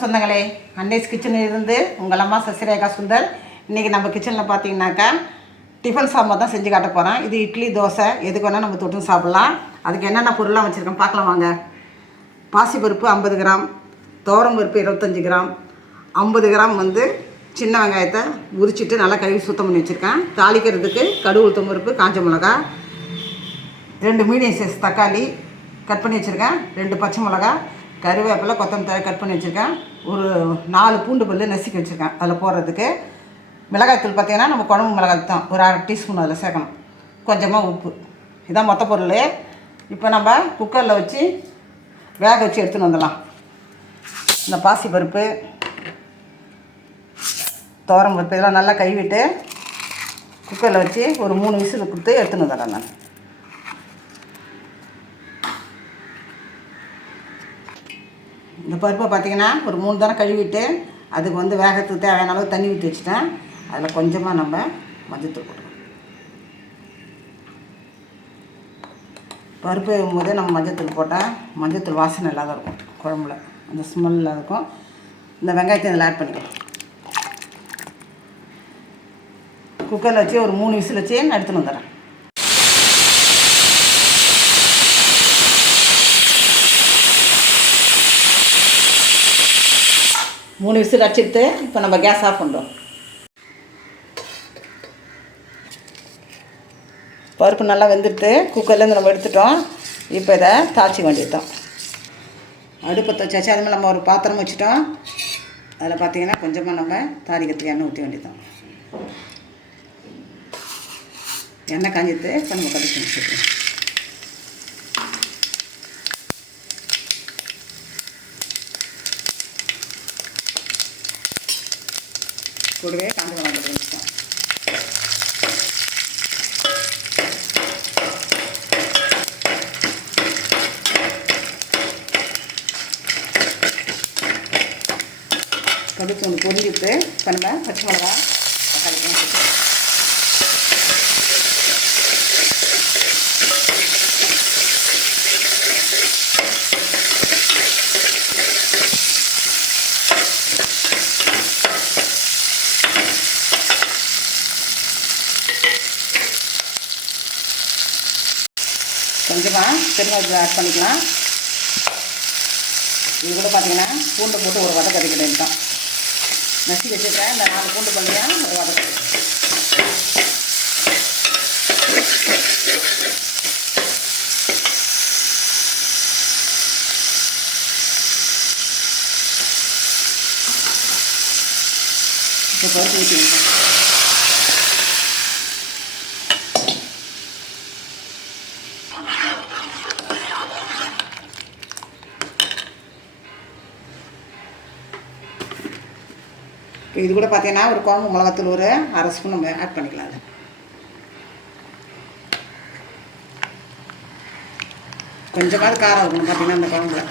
வணக்கம் சொந்தங்களே, அன்னைஸ் கிச்சனில் இருந்து உங்கள் அம்மா சசிரேகா சுந்தர். இன்றைக்கி நம்ம கிச்சனில் பார்த்தீங்கன்னாக்கா டிஃபன் சாம்பார் தான் செஞ்சு காட்ட போகிறேன். இது இட்லி தோசை எதுக்கு வேணால் நம்ம தொட்டு சாப்பிட்லாம். அதுக்கு என்னென்ன பொருள்லாம் வச்சுருக்கேன் பார்க்கலாம் வாங்க. பாசிப்பருப்பு 50 கிராம், துவரம்பருப்பு 25 கிராம், 50 கிராம் சின்ன வெங்காயத்தை உரிச்சிட்டு நல்லா கழுவி சுத்தம் பண்ணி வச்சுருக்கேன். தாளிக்கிறதுக்கு கடுகு உளுத்தம் பருப்பு, காஞ்ச மிளகா, 2 மீடியம் சைஸ் தக்காளி கட் பண்ணி வச்சுருக்கேன், 2 பச்சை மிளகா, கருவேப்பிலை, கொத்தமல்லி கட் பண்ணி வச்சுருக்கேன், ஒரு 4 பூண்டு பல் நசுக்கி வச்சுருக்கேன். அதில் போடுறதுக்கு மிளகாய்த்தூள் பார்த்திங்கன்னா நம்ம குழம்பு மிளகாய் தான் ஒரு 1/2 டீஸ்பூன் அதில் சேர்க்கணும், கொஞ்சமாக உப்பு. இதான் மொத்த பொருள். இப்போ நம்ம குக்கரில் வச்சு வேக வச்சு எடுத்துன்னு வந்துடலாம். இந்த பாசிப்பருப்பு, துவரம்பருப்பு இதெல்லாம் நல்லா கழுவிட்டு குக்கரில் வச்சு ஒரு 3 விசில் கொடுத்து எடுத்துன்னு வந்துடுறேன். நான் இந்த பருப்பை பார்த்திங்கன்னா ஒரு 3 தானே கழுவிட்டு அதுக்கு வேகத்துக்கு தேவையான அளவு தண்ணி ஊற்றி வச்சுட்டேன். அதில் கொஞ்சமாக நம்ம மஞ்சத்தூள் போட்டுக்கணும். பருப்பு வேகும்போதே நம்ம மஞ்சத்தூள் போட்டால் மஞ்சத்தூள் வாசனை இல்லாத இருக்கும், குழம்புல அந்த ஸ்மெல் இல்லாத இருக்கும். இந்த வெங்காயத்தை இதில் ஆட் பண்ணிக்கலாம். குக்கரில் வச்சு ஒரு 3 விசில் வச்சு எடுத்துன்னு வந்துடுறேன். மூணு விசில் அடிச்சுட்டு இப்போ நம்ம கேஸ் ஆஃப் பண்ணுறோம். பருப்பு நல்லா வெந்துட்டு குக்கர்லேருந்து நம்ம எடுத்துட்டோம். இப்போ இதை தாளிச்சிக்க வேண்டியதுதான். அடுப்பத்தை வச்சாச்சு. அது மாதிரி நம்ம ஒரு பாத்திரம் வச்சுட்டோம். அதில் பார்த்திங்கன்னா கொஞ்சமாக நம்ம தாளிக்கிறதுக்கு எண்ணெய் ஊற்றி வேண்டியதுதான். எண்ணெய் காஞ்சிட்டு இப்போ நம்ம கடிச்சு வச்சுக்கலாம். கூடவே காஞ்ச மிளகாய் போட்டு வச்சுட்டோம். கடுகு ஒன்று பொரிஞ்சிட்டு இப்போ நம்ம பச்சை மிளகா தக்காளி போட்டு கொஞ்சமாக பெருங்காயத்தூள் ஆட் பண்ணிக்கலாம். இது கூட பார்த்திங்கன்னா பூண்டை போட்டு ஒரு வதக்க அடிக்கிட்டேன். நசுக்கி வச்சுருக்கேன். இந்த 4 பூண்டு பள்ளியாக ஒரு வதக்க. இப்போ பருப்பு ஊற்றி வைக்கிறேன். இப்போ இது கூட பார்த்தீங்கன்னா ஒரு குழம்பு மிளகாத்தூள் ஒரு 1/2 ஸ்பூன் நம்ம ஆட் பண்ணிக்கலாம். அது கொஞ்சமாவது காரம் இருக்கணும் பார்த்திங்கன்னா அந்த குழம்புல.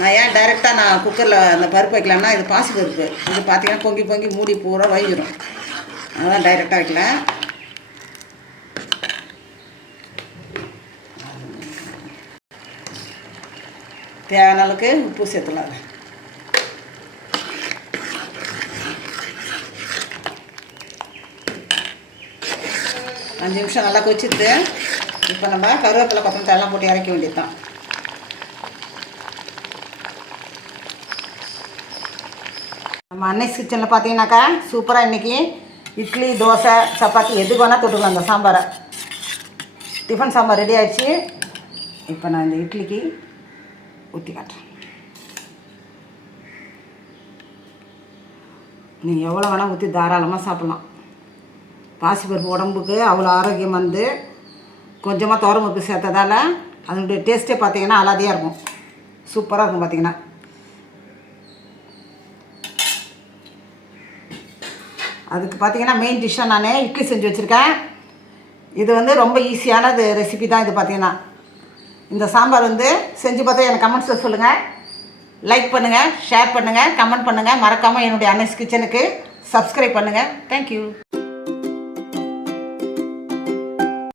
நான் ஏன் டைரெக்டாக நான் குக்கரில் அந்த பருப்பு வைக்கலாம்னா இது பாசி பருப்பு. இது பார்த்திங்கன்னா பொங்கி பொங்கி மூடி பூரா வழிஞ்சிடும். அதெல்லாம் டைரெக்டாக வைக்கல. தேவையான அளவுக்கு உப்பு சேர்த்துலாம். 5 நிமிஷம் நல்லா கொச்சிட்டு இப்போ நம்ம கருவேப்பிலை, கொத்தமல்லி எல்லாம் போட்டு இறக்க வேண்டியது தான். நம்ம அன்னைஸ் கிச்சனில் பார்த்தீங்கன்னாக்கா சூப்பராக இன்றைக்கி இட்லி, தோசை, சப்பாத்தி எதுக்கு வேணால் தொட்டுக்கலாம். அந்த சாம்பாரை டிஃபன் சாம்பார் ரெடி ஆகிடுச்சு. இப்போ நான் இந்த இட்லிக்கு ஊற்றி காட்டுறேன். நீங்கள் எவ்வளோ வேணால் ஊற்றி தாராளமாக சாப்பிட்லாம். பாசிப்பருப்பு உடம்புக்கு அவ்வளோ ஆரோக்கியம். கொஞ்சமாக துவரம்பருப்பு சேர்த்ததால் அதனுடைய டேஸ்ட்டே பார்த்திங்கன்னா அலாதியாக இருக்கும், சூப்பராக இருக்கும். பார்த்திங்கன்னா அதுக்கு பார்த்திங்கன்னா மெயின் டிஷ்ஷாக நான் இட்லி செஞ்சு வச்சுருக்கேன். இது ரொம்ப ஈஸியானது ரெசிபி தான். இது பார்த்திங்கன்னா இந்த சாம்பார் செஞ்சு பார்த்தா எனக்கு கமெண்ட்ஸில் சொல்லுங்கள். லைக் பண்ணுங்கள், ஷேர் பண்ணுங்கள், கமெண்ட் பண்ணுங்கள். மறக்காமல் என்னுடைய அன்னைஸ் கிச்சனுக்கு சப்ஸ்கிரைப் பண்ணுங்கள். தேங்க்யூ.